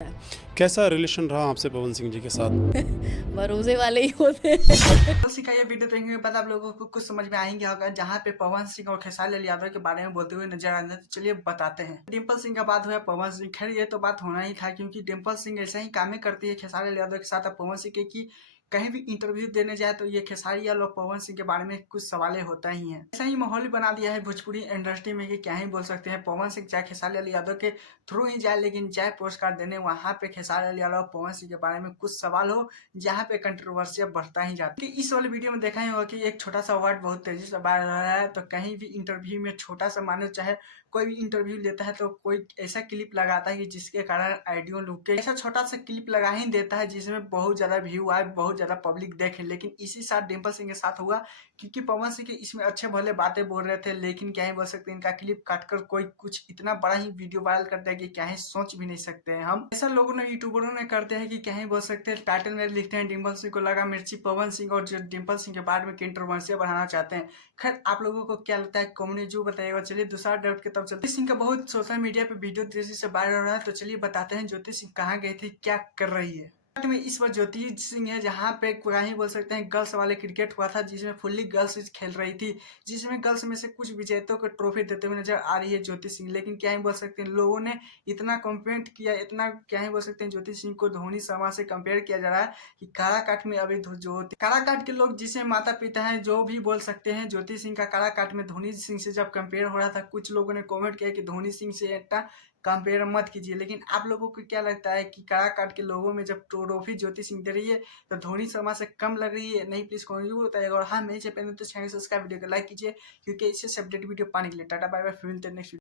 कैसा रिलेशन रहा आपसे पवन सिंह जी के साथ? भरोसे वाले ही होते हैं। तो का ये वीडियो देखने के बाद आप लोगों को कुछ समझ में आ ही गया होगा, जहाँ पे पवन सिंह और खेसारी लाल यादव के बारे में बोलते हुए नजर आते हैं। तो चलिए बताते हैं। डिम्पल सिंह का बात हुआ, पवन सिंह, खैर ये तो बात होना ही था, क्योंकि डिम्पल सिंह ऐसा ही कामें करती है खेसारी लाल यादव के साथ। अब पवन सिंह के कि कहीं भी इंटरव्यू देने जाए तो ये खेसारी लाल और पवन सिंह के बारे में कुछ सवाल होता ही है। ऐसा ही माहौल बना दिया है भोजपुरी इंडस्ट्री में कि क्या ही बोल सकते हैं। पवन सिंह चाहे खेसारी लाल यादव के थ्रू ही जाए, लेकिन जाए पुरस्कार देने, वहां पे खेसारी लाल यादव और पवन सिंह के बारे में कुछ सवाल हो, जहाँ पे कंट्रोवर्सिया बढ़ता ही जाता है। इस वाले वीडियो में देखा ही होगा कि एक छोटा सा अवार्ड बहुत तेजी से बढ़ रहा है। तो कहीं भी इंटरव्यू में छोटा सा मानो, चाहे कोई भी इंटरव्यू लेता है तो कोई ऐसा क्लिप लगाता है कि जिसके कारण ऑडियो लुक के ऐसा छोटा सा क्लिप लगा ही देता है, जिसमें बहुत ज्यादा व्यू आए, बहुत ज्यादा पब्लिक देखे। लेकिन इसी साथ डिम्पल सिंह के साथ हुआ, क्योंकि पवन सिंह के इसमें अच्छे भले बातें बोल रहे थे, लेकिन क्या ही बोल सकते हैं, इनका क्लिप काटकर कोई कुछ इतना बड़ा ही वीडियो वायरल करता है कि क्या ही सोच भी नहीं सकते हैं हम। ऐसा लोगों ने, यूट्यूबरों ने करते हैं कि क्या ही बोल सकते हैं, टाइटल में लिखते हैं डिम्पल सिंह को लगा मिर्ची पवन सिंह, और जो डिम्पल सिंह के बारे में कंट्रोवर्सिया बढ़ाना चाहते हैं। खैर आप लोगों को क्या लगता है, कमेंट जो बताइएगा। चलिए दूसरा डाउट की तरफ चलते हैं। सिंह का बहुत सोशल मीडिया पे वीडियो तेजी से वायरल हो रहा है, तो चलिए बताते हैं ज्योति सिंह कहाँ गई थी, क्या कर रही है। में इस बार ज्योति सिंह है, जहाँ पे क्या ही बोल सकते हैं, गर्ल्स वाले क्रिकेट हुआ था, जिसमें फुल्ली गर्ल्स खेल रही थी, जिसमें गर्ल्स में से कुछ विजेताओं को ट्रॉफी देते हुए नजर आ रही है ज्योति सिंह। लेकिन क्या ही बोल सकते हैं, लोगों ने इतना कमेंट किया, इतना क्या ही बोल सकते हैं, ज्योति सिंह को धोनी शर्मा से कंपेयर किया जा रहा है कि काराकाट में अभी जो काराकाट के लोग, जिसे माता पिता हैं, जो भी बोल सकते हैं, ज्योति सिंह का काराकाट में धोनी सिंह से जब कंपेयर हो रहा था, कुछ लोगों ने कमेंट किया कि धोनी सिंह से इतना कंपेयर मत कीजिए। लेकिन आप लोगों को क्या लगता है कि काराकाट के लोगों में जब ट्रॉफी ज्योति सिंह दे रही है, तो धोनी शर्मा से कम लग रही है? नहीं, प्लीज कमेंट जरूर बताइएगा। और हाँ, मेरे चैनल तो चैनल सब्सक्राइब, वीडियो को लाइक कीजिए, क्योंकि इससे अपडेट वीडियो पाने के लिए। टाटा बाय बाय, फिर मिलते हैं नेक्स्ट।